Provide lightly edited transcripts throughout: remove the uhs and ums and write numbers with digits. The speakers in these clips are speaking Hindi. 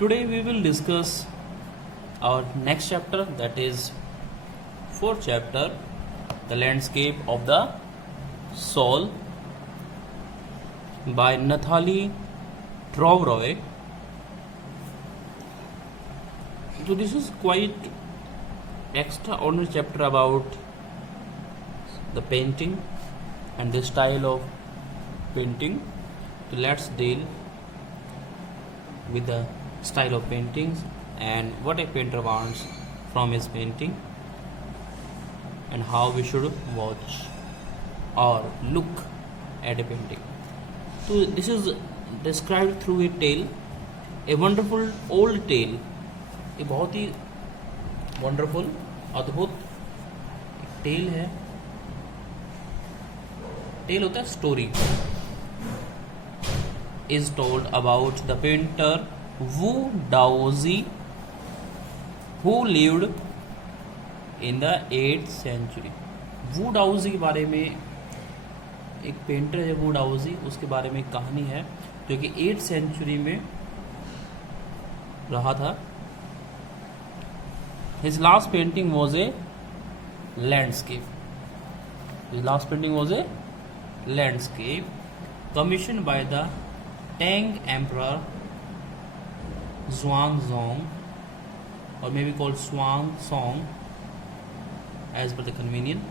Today we will discuss our next chapter, that is fourth chapter, the landscape of the soul by Nathalie Trouvroy. So this is quite extraordinary chapter about the painting and the style of painting. So let's deal with the style of paintings and what a painter wants from his painting and how we should watch or look at a painting. So this is described through a tale, a wonderful old tale, एक बहुत ही वंडरफुल अद्भुत टेल है. टेल होता है story. Is told about the painter Wu Daozi who lived in the 8th century. Wu Daozi के बारे में एक पेंटर है वू डाओजी, उसके बारे में एक कहानी है जो कि 8th century में रहा था. His last painting was a landscape. His last painting was a landscape commissioned by the Tang Emperor Xuanzong, or maybe called Xuanzong as per the convenient,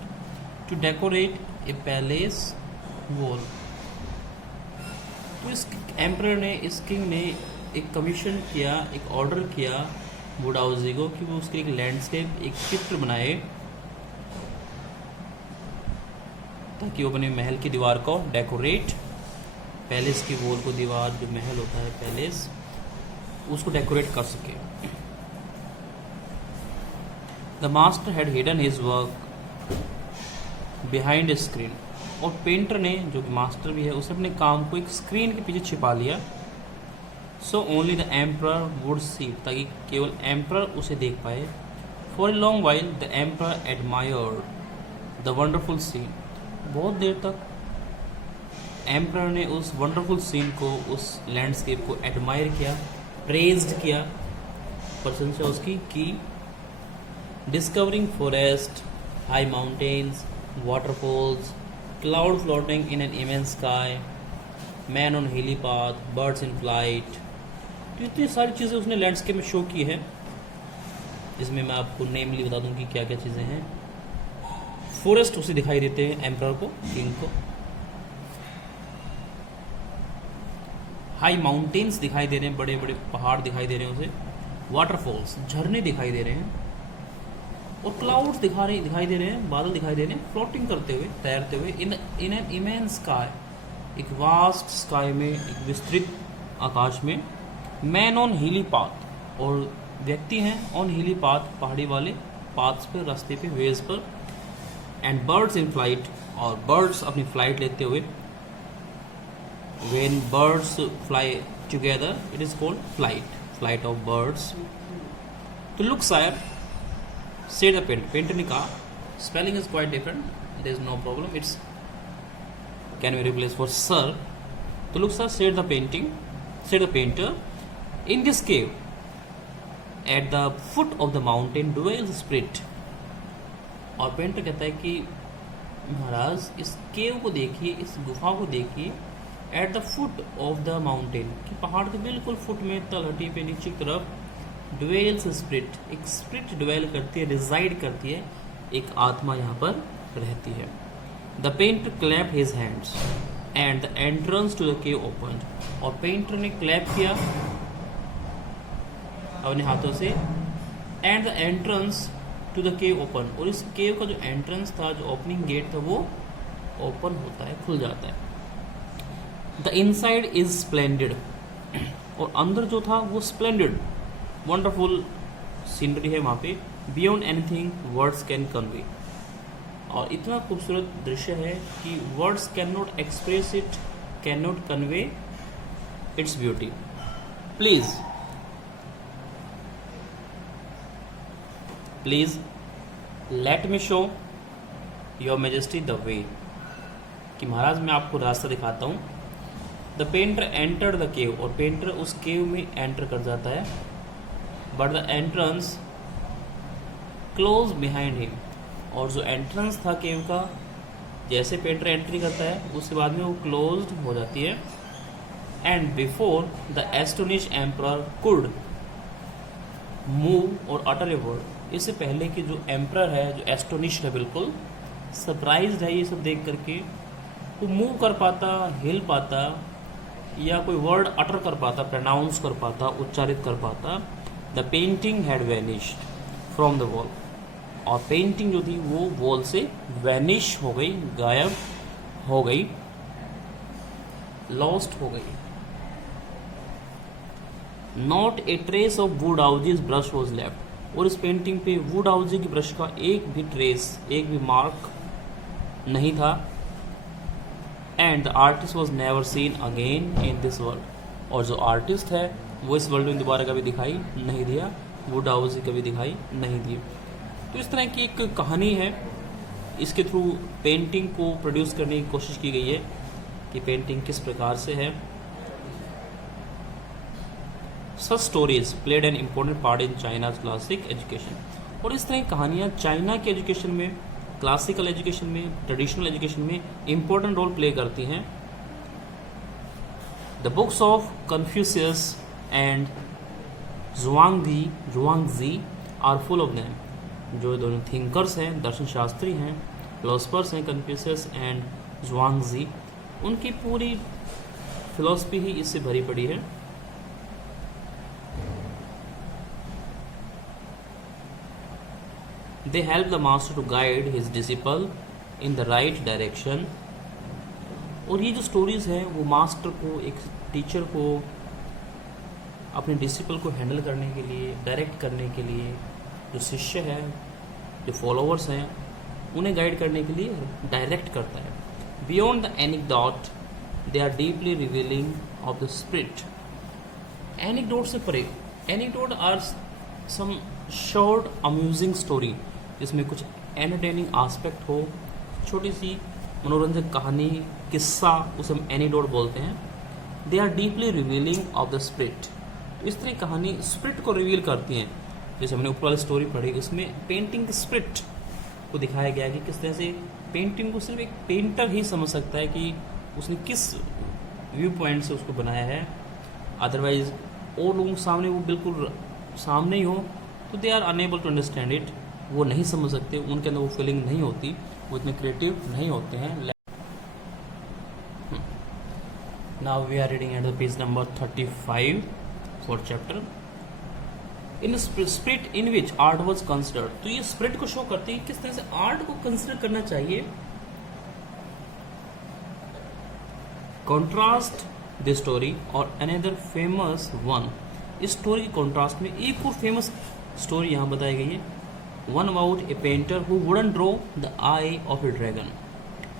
to decorate a palace wall. तो इस एम्परर ने, इस किंग ने एक कमीशन किया, एक ऑर्डर किया वुडाउजी को कि वो उसके एक लैंडस्केप, एक चित्र बनाए ताकि वो अपने महल की दीवार को डेकोरेट, पैलेस की वॉल को, दीवार जो महल होता है पैलेस, उसको डेकोरेट कर सके. The master had hidden his work behind a screen. और पेंटर ने, जो कि मास्टर भी है, उसने अपने काम को एक स्क्रीन के पीछे छिपा लिया. So only the emperor would see, ताकि केवल एम्परर उसे देख पाए. For a long while the emperor admired the wonderful scene. बहुत देर तक एम्परर ने उस वंडरफुल सीन को, उस लैंडस्केप को एडमायर किया, प्रेज्ड किया, प्रशंसा उसकी की. Discovering forest, high mountains, waterfalls, cloud floating in an immense sky, man on हिली पाथ, बर्ड्स इन फ्लाइट. तो इतनी सारी चीज़ें उसने लैंडस्केप में शो की है, जिसमें मैं आपको नेमली बता दूं कि क्या क्या चीज़ें हैं. फॉरेस्ट उसे दिखाई देते हैं, एम्परर को, किंग को. हाई माउंटेन्स दिखाई दे रहे हैं, बड़े बड़े पहाड़ दिखाई दे रहे हैं उसे. वाटरफॉल्स, झरने दिखाई दे रहे हैं. और क्लाउड्स दिखाई दे रहे हैं, बादल दिखाई दे रहे हैं, फ्लोटिंग करते हुए, तैरते हुए इन एन इमेंस स्काई, एक वास्ट स्काई में, एक विस्तृत आकाश में. मैन ऑन हिली पाथ, और व्यक्ति हैं ऑन हिली पाथ, पहाड़ी वाले पाथ्स पे, रास्ते पे, वेज पर. एंड बर्ड्स इन फ्लाइट, और बर्ड्स अपनी फ्लाइट लेते हुए. When birds fly together it is called flight of birds. तो लुक सायर से द पेंटर ने कहा, spelling is quite different, there is no problem, it's can be replaced for sir. To look sir, said the painter, in this cave at the foot of the mountain dwells spirit. और पेंटर कहता है कि महाराज इस केव को देखिए, इस गुफा को देखिए, at the foot of the mountain, कि पहाड़ के बिल्कुल फुट में, तलहटी पे नीचे की तरफ, ड्वेल्स स्पिरिट, एक स्पिरिट ड्वेल करती है, रिजाइड करती है, एक आत्मा यहाँ पर रहती है. The painter clapped his hands and the entrance to the cave opened. और पेंटर ने क्लैप किया अपने हाथों से, and the entrance to the cave opened. और इस केव का जो एंट्रेंस था, जो ओपनिंग गेट था, वो ओपन होता है, खुल जाता है. The inside is splendid. और अंदर जो था वो splendid, wonderful सीनरी है वहाँ पे, beyond anything words can convey. और इतना खूबसूरत दृश्य है कि words can not express it, can not convey its beauty. Please let me show your majesty the way, कि महाराज मैं आपको रास्ता दिखाता हूँ, the painter entered the cave, और पेंटर उस केव में एंटर कर जाता है, but the entrance close behind him, और जो एंट्रेंस था केव का, जैसे पेंटर एंट्री करता है उसके बाद में वो क्लोज्ड हो जाती है। And before the astonish emperor could move और अटर ए वर्ड, इससे पहले कि जो एम्परर है, जो एस्टोनिश है, बिल्कुल सरप्राइज्ड है ये सब देख करके, वो मूव कर पाता, हिल पाता, या कोई वर्ड अटर कर पाता, प्रोनाउंस कर पाता, उच्चारित कर पाता, the painting had vanished from the wall, और पेंटिंग जो थी वो वॉल से वैनिश हो गई, गायब हो गई, लॉस्ट हो गई। Not a trace of Wu Daozi's brush was left, और इस पेंटिंग पे वुडहाउसे की ब्रश का एक भी ट्रेस, एक भी मार्क नहीं था। And the artist was never seen again in this world, और जो आर्टिस्ट है वो इस वर्ल्ड में दोबारा कभी दिखाई नहीं दिया, वुडहाउसे कभी दिखाई नहीं दी। तो इस तरह की एक कहानी है, इसके थ्रू पेंटिंग को प्रोड्यूस करने की कोशिश की गई है कि पेंटिंग किस प्रकार से है। Such stories played an important part in China's classic education, और इस तरह की कहानियाँ चाइना के एजुकेशन में, क्लासिकल एजुकेशन में, ट्रेडिशनल एजुकेशन में इम्पोर्टेंट रोल प्ले करती हैं। The books of Confucius and Zhuangzi are full of them, जो दोनों थिंकर्स हैं, दर्शन शास्त्री हैं, फिलोसफर्स हैं, कन्फ्यूशियस एंड जुआंगजी, उनकी पूरी फिलोसफी ही इससे भरी पड़ी है। They help the master to guide his disciple in the right direction, और ये जो स्टोरीज हैं वो मास्टर को, एक टीचर को अपने डिसिपल को हैंडल करने के लिए, डायरेक्ट करने के लिए, जो शिष्य है, जो फॉलोअर्स हैं, उन्हें गाइड करने के लिए डायरेक्ट करता है। Beyond the anecdote they are deeply revealing of the spirit, anecdote से परे, anecdote are some short amusing story जिसमें कुछ एंटरटेनिंग आस्पेक्ट हो, छोटी सी मनोरंजक कहानी, किस्सा, उसे हम एनेक्डोट बोलते हैं। They are deeply revealing of the spirit, तो इस तरह की कहानी स्पिरिट को रिवील करती हैं। जैसे हमने ऊपर वाली स्टोरी पढ़ी, उसमें पेंटिंग के स्पिरिट को दिखाया गया कि किस तरह से पेंटिंग को सिर्फ एक पेंटर ही समझ सकता है कि उसने किस व्यू पॉइंट से उसको बनाया है, अदरवाइज और लोगों के सामने वो बिल्कुल सामने ही हो तो they are unable to understand it, वो नहीं समझ सकते, उनके अंदर वो फीलिंग नहीं होती, वो इतने क्रिएटिव नहीं होते हैं। Now we are reading at the page number 35 for chapter in spirit in which art was considered. तो ये स्पिरिट को शो करती है किस तरह से आर्ट को कंसिडर करना चाहिए। कॉन्ट्रास्ट द स्टोरी और अनदर फेमस वन, इस स्टोरी के कॉन्ट्रास्ट में एक और फेमस स्टोरी यहाँ बताई गई है। One about a painter who wouldn't draw the eye of a dragon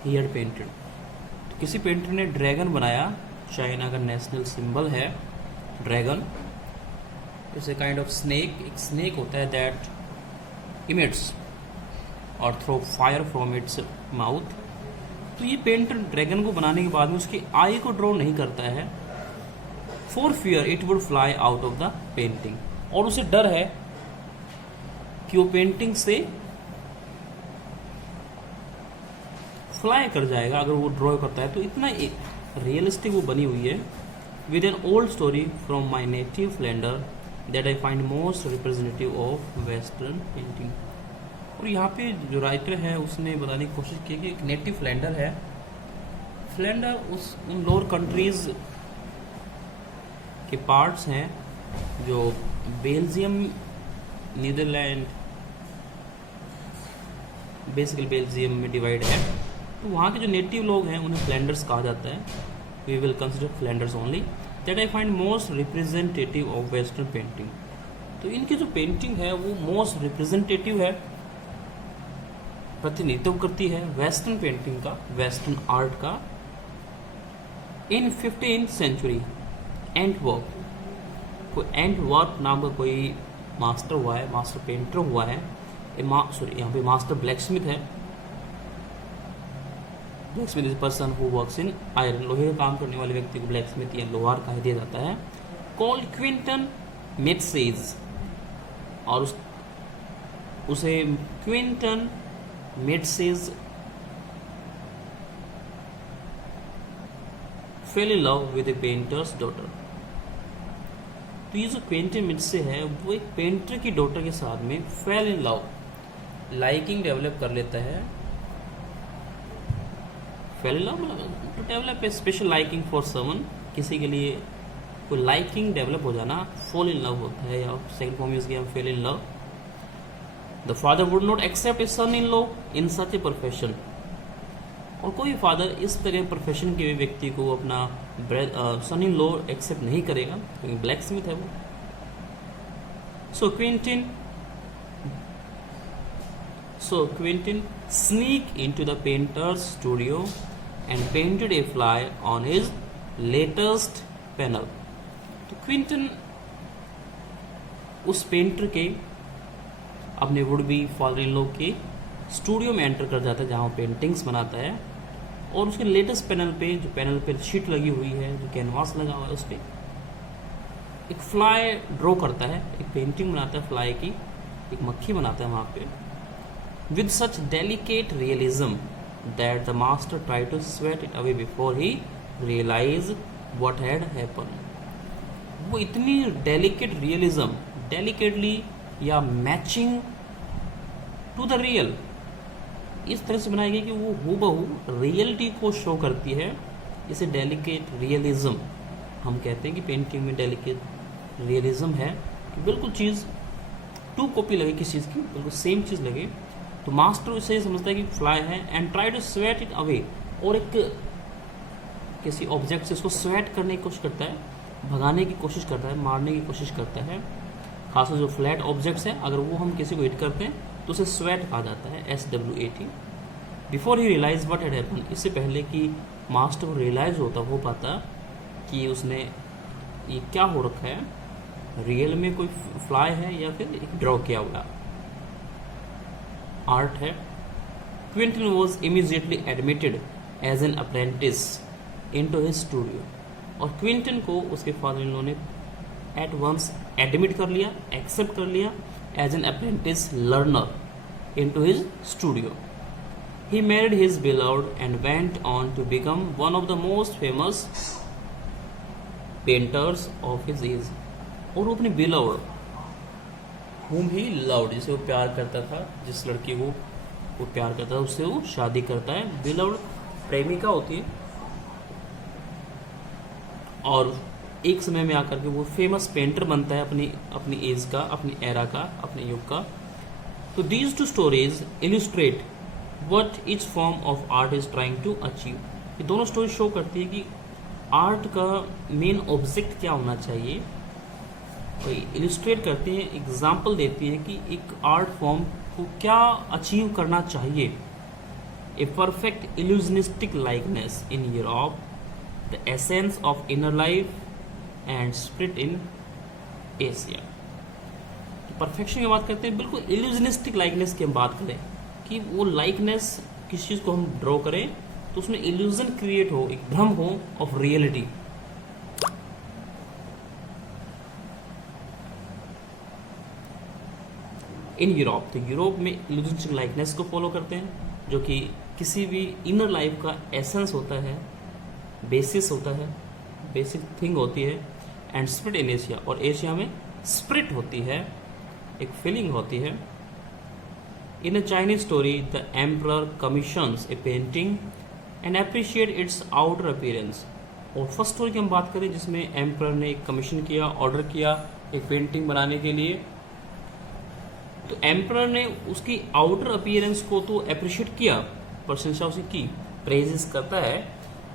he had painted. तो किसी पेंटर ने ड्रैगन बनाया, चाइना का नेशनल सिंबल है dragon, it's a kind of snake, एक स्नेक होता है दैट इमिट्स और throw fire from its mouth. तो ये पेंटर ड्रैगन को बनाने के बाद में उसकी आई को ड्रॉ नहीं करता है, for fear it would fly out of the painting, और उसे डर है कि वो पेंटिंग से फ्लाई कर जाएगा अगर वो ड्रॉ करता है। तो इतना रियलिस्टिक वो बनी हुई है। With an old story from my native Flanders that I find most representative of western painting. और यहाँ पे जो राइटर है उसने बताने की कोशिश की कि एक नेटिव फ्लैंडर है, फ्लैंडर उन लोअर कंट्रीज के पार्ट्स हैं जो बेल्जियम, नीदरलैंड, बेसिकली बेल्जियम में डिवाइड है। तो वहाँ के जो नेटिव लोग हैं उन्हें फ्लैंडर्स कहा जाता है। We will consider Flanders only that I find most representative of western painting. तो इनकी जो पेंटिंग है वो मोस्ट रिप्रेजेंटेटिव है, प्रतिनिधित्व करती है वेस्टर्न पेंटिंग का, वेस्टर्न आर्ट का। इन 15th सेंचुरी एंटवर्प, कोई एंटवर्प नाम का कोई मास्टर हुआ है, मास्टर पेंटर हुआ है, सॉरी यहाँ पे मास्टर ब्लैक स्मिथ है, black Smith is person who works in iron, लोहे का काम करने वाले व्यक्ति को ब्लैक स्मिथ या लोहार कह दिया जाता है। कॉल्ड क्विंटन मेट्सेज, और उसे Quentin Matsys fell in love with a painter's daughter. तो ये जो क्विंटन मेट्से है वो एक पेंटर की डॉटर के साथ में fell in love, liking develop कर लेता है। फेल इन लव मतलब to develop a special liking for someone, किसी के लिए कोई लाइकिंग डेवलप हो जाना फॉल इन लव होता है, या सेकंड फॉर्म यूज किया fell in love. The father would not accept a son in law in such a profession, और कोई फादर इस तरह प्रोफेशन के व्यक्ति को अपना सन इन लॉ एक्सेप्ट नहीं करेगा क्योंकि ब्लैक स्मिथ है वो। So Quentin sneak into the painter's studio and painted a fly on his latest panel. तो क्विंटन उस पेंटर के अपने would be father in law के स्टूडियो में एंटर कर जाता है जहाँ वो पेंटिंग्स बनाता है, और उसके लेटेस्ट पैनल पे, जो पैनल पे शीट लगी हुई है, जो कैनवास लगा हुआ है, उस पर एक फ्लाई ड्रॉ करता है, एक पेंटिंग बनाता है फ्लाई की, एक मक्खी बनाता है वहाँ पे, with such delicate realism that the master try to sweat it away before he realise what had happen. वो इतनी डेलिकेट रियलिज्म, डेलिकेटली या मैचिंग टू द रियल इस तरह से बनाई गई कि वो हूबहू रियलिटी को शो करती है। इसे डेलिकेट रियलिज्म हम कहते हैं कि पेंटिंग में डेलिकेट रियलिज्म है कि बिल्कुल चीज़ टू कॉपी लगे किसी चीज़ की, बिल्कुल सेम चीज़ लगे। तो मास्टर इसे समझता है कि फ्लाई है and try to sweat it away, और एक किसी ऑब्जेक्ट से इसको स्वेट करने की कोशिश करता है, भगाने की कोशिश करता है, मारने की कोशिश करता है। खासकर जो फ्लैट ऑब्जेक्ट्स हैं अगर वो हम किसी को हिट करते हैं तो उसे स्वेट कहा जाता है, SWAT। Before he realise what had happen, इससे पहले कि मास्टर को रियलाइज हो पाता कि उसने ये क्या हो रखा है, रियल में कोई फ्लाई है या फिर एक ड्रॉ किया हुआ आर्ट है। Quinten was immediately admitted as an apprentice into his studio, और क्विंटन को उसके फादर इन लॉ ने एट वंस एडमिट कर लिया, एक्सेप्ट कर लिया as an apprentice learner into his studio. He married his beloved and went on to become one of the most famous painters of his age। और वो अपनी beloved, whom he loved, जिसे वो प्यार करता था, जिस लड़की को वो प्यार करता था उससे वो शादी करता है। beloved प्रेमिका होती है, और एक समय में आकर के वो फेमस पेंटर बनता है अपनी एज का, अपनी एरा का, अपने युग का। तो these two stories illustrate what each form of art is trying to achieve। ये दोनों स्टोरी शो करती है कि आर्ट का मेन ऑब्जेक्ट क्या होना चाहिए, और इलिस्ट्रेट करती है, एग्जाम्पल देती है कि एक आर्ट फॉर्म को क्या अचीव करना चाहिए। A perfect illusionistic likeness in Europe, the essence of inner life and spirit in Asia. Perfection की बात करते हैं, बिल्कुल इल्यूजनिस्टिक लाइकनेस की हम बात करें कि वो लाइकनेस किसी चीज़ को हम ड्रॉ करें तो उसमें इल्यूजन क्रिएट हो, एक भ्रम हो ऑफ रियलिटी। इन यूरोप, तो यूरोप में इल्यूजनिस्टिक लाइकनेस को फॉलो करते हैं, जो कि किसी भी इनर लाइफ का एसेंस होता है, बेसिस होता है, बेसिक थिंग होती है। एंड स्पिरिट इन एशिया, और एशिया में स्पिरिट होती है, एक फीलिंग होती है। In a Chinese story, the emperor commissions a painting and appreciate its outer appearance। और फर्स्ट स्टोरी की हम बात करें जिसमें एम्परर ने एक कमीशन किया, ऑर्डर किया एक पेंटिंग बनाने के लिए, तो एम्परर ने उसकी आउटर अपीयरेंस को तो अप्रिशिएट किया, प्रशंसा उसे की, प्रेजेस करता है,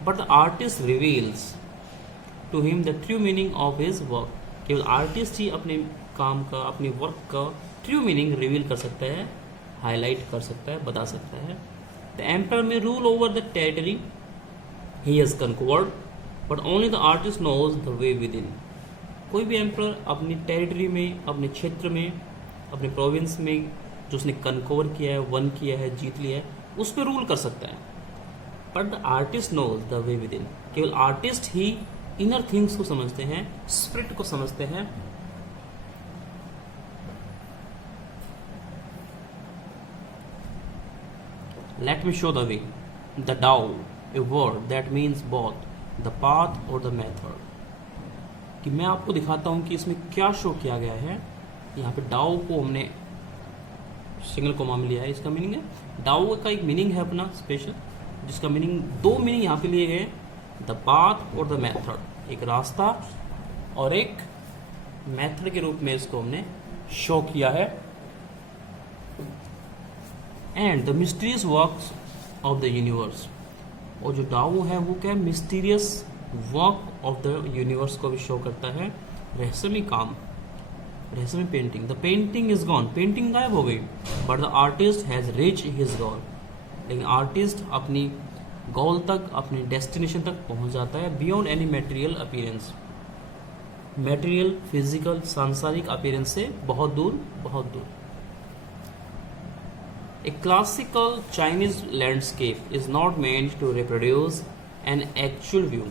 but the artist reveals to him the true meaning of his work. केवल आर्टिस्ट ही अपने काम का, अपने वर्क का ट्रू मीनिंग रिवील कर सकता है, हाईलाइट कर सकता है, बता सकता है। The emperor may rule over the territory he has conquered, but only the artist knows the way within. कोई भी एम्पर अपनी टेरिटरी में, अपने क्षेत्र में, अपने प्रोविंस में जो उसने कन्कवर किया है, वन किया है, जीत लिया है, उस पर रूल कर सकता है, but the artist knows the way within, केवल आर्टिस्ट ही इनर थिंग्स को समझते हैं, स्पिरिट को समझते हैं। Let me show the way, the Dao, a word that means both the path और द मेथड, कि मैं आपको दिखाता हूं कि इसमें क्या शो किया गया है। यहाँ पे डाउ को हमने सिंगल कोमा में लिया है, इसका मीनिंग है डाउ का एक मीनिंग है अपना स्पेशल, जिसका मीनिंग दो मीनिंग यहाँ पे लिए गए, द पाथ और द मेथड, एक रास्ता और एक मेथड के रूप में इसको हमने शो किया है। And the mysterious works of the universe, और जो डाउ है वो क्या है, mysterious work of the universe को भी शो करता है। रहस्यमय काम, रहस्यमय painting, the painting is gone, painting गायब हो गई, but the artist has reach his goal, लेकिन आर्टिस्ट अपनी गोल तक, अपने डेस्टिनेशन तक पहुंच जाता है, beyond any material appearance, material physical सांसारिक अपीयरेंस से बहुत दूर, बहुत दूर। A classical Chinese landscape is not meant to reproduce an actual view,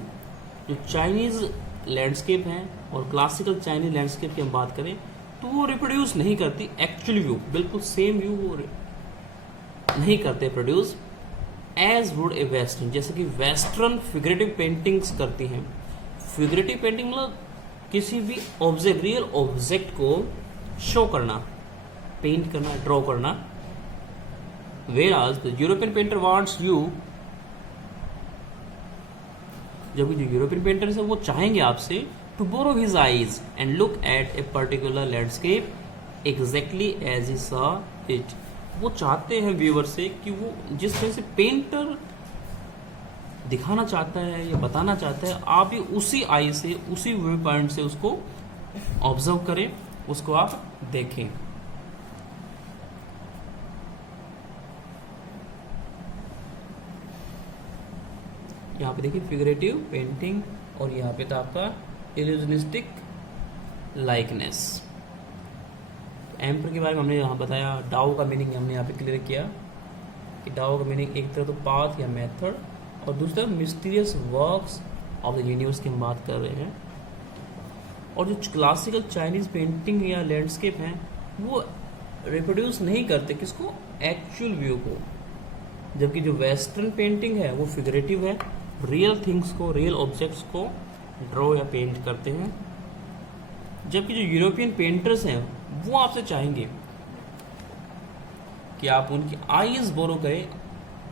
जो चाइनीज लैंडस्केप हैं और क्लासिकल चाइनीज लैंडस्केप की हम बात करें तो वो रिप्रोड्यूस नहीं करती एक्चुअल व्यू, बिल्कुल सेम व्यू वो नहीं करते produce, as would a western, जैसे कि वेस्टर्न फिगरेटिव पेंटिंग्स करती हैं। फिगरेटिव पेंटिंग मतलब किसी भी ऑब्जेक्ट, रियल ऑब्जेक्ट को शो करना, पेंट करना, ड्रॉ करना। whereas the European painter wants you, जबकि जो यूरोपियन पेंटर्स है वो चाहेंगे आपसे to borrow his eyes and look at a particular landscape exactly as he saw it, वो चाहते हैं व्यूअर से कि वो जिस तरह से पेंटर दिखाना चाहता है या बताना चाहता है, आप भी उसी आई से, उसी व्यू पॉइंट से उसको ऑब्जर्व करें, उसको आप देखें। यहाँ पे देखिए फिगरेटिव पेंटिंग, और यहाँ पे था आपका इल्यूजनिस्टिक लाइकनेस। एम्पर के बारे में हमने यहाँ बताया, डाउ का मीनिंग हमने यहाँ पे क्लियर किया कि डाउ का मीनिंग एक तरह तो पाथ या मेथड, और दूसरा mysterious works of the universe की हम बात कर रहे हैं। और जो क्लासिकल चाइनीज पेंटिंग या लैंडस्केप हैं वो रिप्रोड्यूस नहीं करते किसको, एक्चुअल व्यू को, जबकि जो वेस्टर्न पेंटिंग है वो फिगरेटिव है, रियल थिंग्स को, रियल ऑब्जेक्ट्स को ड्रॉ या पेंट करते हैं। जबकि जो यूरोपियन पेंटर्स हैं वो आपसे चाहेंगे कि आप उनकी आईज बोरो करें,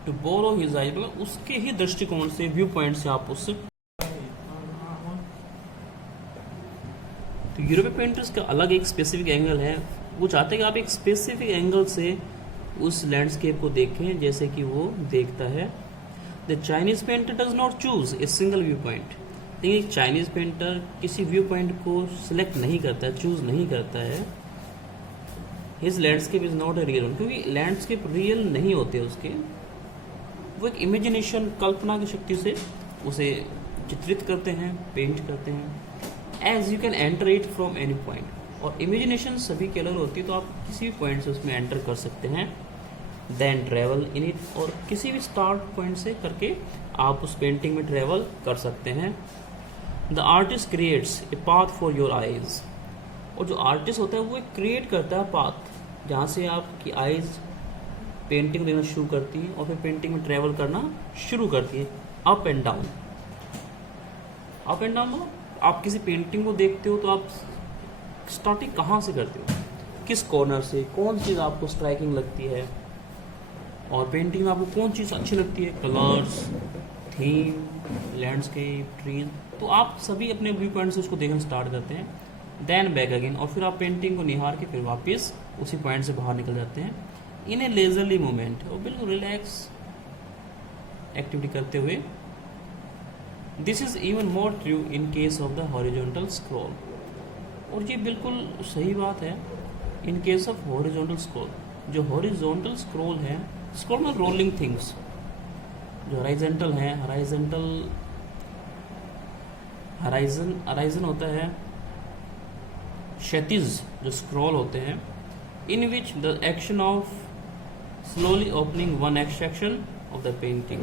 टू बोरो हिज आईज, मतलब उसके ही दृष्टिकोण से, व्यू पॉइंट से आप उससे। तो यूरोपियन पेंटर्स का अलग एक स्पेसिफिक एंगल है, वो चाहते हैं कि आप एक स्पेसिफिक एंगल से उस लैंडस्केप को देखें जैसे कि वो देखता है। The Chinese painter does not choose a single view point, लेकिन एक चाइनीज पेंटर किसी व्यू पॉइंट को सिलेक्ट नहीं करता है, चूज नहीं करता है। His landscape is not a real one, क्योंकि लैंडस्केप रियल नहीं होते उसके, वो एक इमेजिनेशन, कल्पना की शक्ति से उसे चित्रित करते हैं, पेंट करते हैं। As you can enter it from any point, और इमेजिनेशन सभी की अलग होती है, तो आप किसी भी पॉइंट से उसमें एंटर कर सकते हैं। देन ट्रेवल इन इट, और किसी भी स्टार्ट पॉइंट से करके आप उस पेंटिंग में ट्रेवल कर सकते हैं। The artist creates a path for your eyes, और जो आर्टिस्ट होता है वो एक क्रिएट करता है पाथ, जहाँ से आपकी आईज पेंटिंग देखना शुरू करती है और फिर पेंटिंग में ट्रेवल करना शुरू करती है, up and down. Up and down मतलब आप किसी पेंटिंग को देखते हो तो आप स्टार्टिंग कहाँ से करते हो, किस कॉर्नर से, कौन चीज़ आपको स्ट्राइकिंग लगती है, और पेंटिंग में आपको कौन चीज़ अच्छी लगती है, कलर्स, थीम, लैंडस्केप, ट्रीज, तो आप सभी अपने व्यू पॉइंट से उसको देखना स्टार्ट करते हैं। देन बैक अगेन, और फिर आप पेंटिंग को निहार के फिर वापस उसी पॉइंट से बाहर निकल जाते हैं इन ए लेजरली मोमेंट, और बिल्कुल रिलैक्स एक्टिविटी करते हुए। This is even more true in case of the horizontal scroll, और ये बिल्कुल सही बात है in case of horizontal scroll. जो हॉरिजॉन्टल स्क्रॉल है, स्क्रॉल में रोलिंग थिंग्स, जो हॉरिजॉन्टल है, हराइजन होता है क्षैतिज जो स्क्रॉल होते हैं, in which the action of slowly opening one x section of the painting,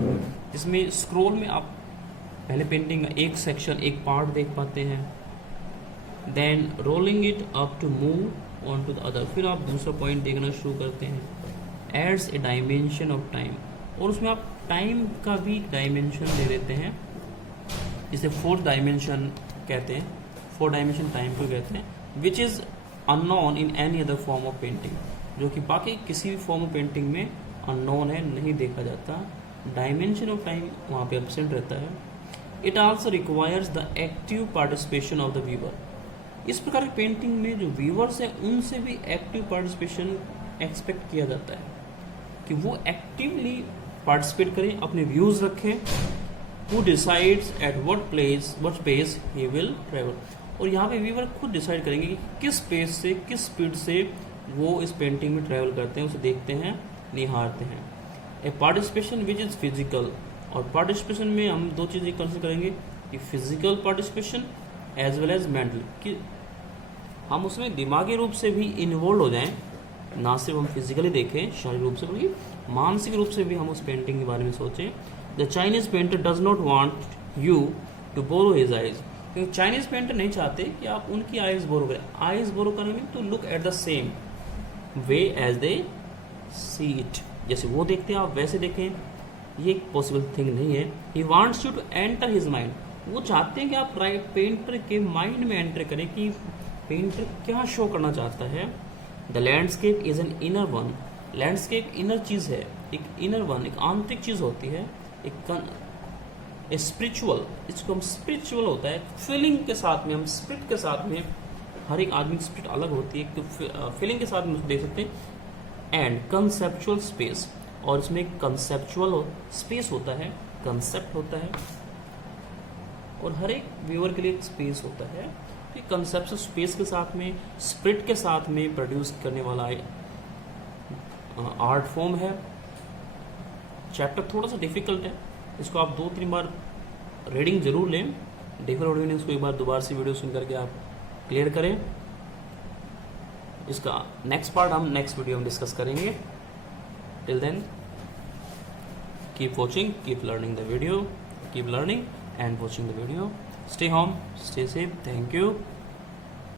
जिसमें स्क्रोल में आप पहले पेंटिंग का एक सेक्शन, एक पार्ट देख पाते हैं, then rolling it up to move on to the other, फिर आप दूसरा पॉइंट देखना शुरू करते हैं, adds a dimension of time, और उसमें आप टाइम का भी डायमेंशन दे देते हैं, जिसे फोर्थ डायमेंशन कहते हैं, फोर डायमेंशन टाइम को कहते हैं, which is unknown in any other form of painting, जो कि बाकी किसी भी फॉर्म ऑफ पेंटिंग में अननोन है, नहीं देखा जाता, डायमेंशन ऑफ टाइम वहाँ पे एब्सेंट रहता है। It also requires the active participation of the viewer, इस प्रकार की पेंटिंग में जो व्यूअर्स हैं उनसे भी एक्टिव पार्टिसिपेशन एक्सपेक्ट किया जाता है, कि वो एक्टिवली पार्टिसिपेट करें, अपने व्यूज़ रखें, who decides at what pace he will travel, और यहाँ पे व्यूअर खुद डिसाइड करेंगे कि किस पेस से, किस स्पीड से वो इस पेंटिंग में ट्रैवल करते हैं, उसे देखते हैं, निहारते हैं। A participation which is physical, और पार्टिसिपेशन में हम दो चीज़ें कंसिडर करेंगे, कि physical participation as well as mental, कि हम उसमें दिमागी रूप से भी इन्वॉल्व हो जाएं, ना सिर्फ हम फिजिकली देखें शारीरिक रूप से, बल्कि मानसिक रूप से भी हम उस पेंटिंग के बारे में सोचें। The Chinese painter does not want you to borrow his eyes, क्योंकि चाइनीज पेंटर नहीं चाहते कि आप उनकी आइज बोरो करें। आइज बोरो करने to look at the same way as they see it, जैसे वो देखते हैं आप वैसे देखें, ये एक पॉसिबल थिंग नहीं है। He wants you to enter his mind, वो चाहते हैं कि आप पेंटर के माइंड में एंटर करें कि पेंटर क्या शो करना चाहता है। The landscape is an inner one, landscape inner चीज़ है, एक इनर वन, एक आंतरिक चीज़ होती है, एक स्पिरिचुअल, इसको हम स्पिरिचुअल होता है, फीलिंग के साथ में, हम स्पिरिट के साथ में, हर एक आदमी की स्पिरिट अलग होती है, तो फीलिंग के साथ में उसको देख सकते हैं। एंड कंसेप्चुअल स्पेस, और इसमें कंसेप्चुअल स्पेस होता है, कंसेप्ट होता है, और हर एक व्यूअर के लिए एक स्पेस होता है। तो कंसेप्चुअल स्पेस के साथ में, स्पिरिट के साथ में प्रोड्यूस करने वाला आर्ट फॉर्म है। चैप्टर थोड़ा सा डिफिकल्ट है, इसको आप 2-3 बार रीडिंग जरूर लें, डिफर ऑडियंस को एक बार दोबारा से वीडियो सुन करके आप क्लियर करें। इसका नेक्स्ट पार्ट हम नेक्स्ट वीडियो में डिस्कस करेंगे। Till then keep watching, keep learning the video, keep learning and watching the video. Stay home, stay safe, thank you.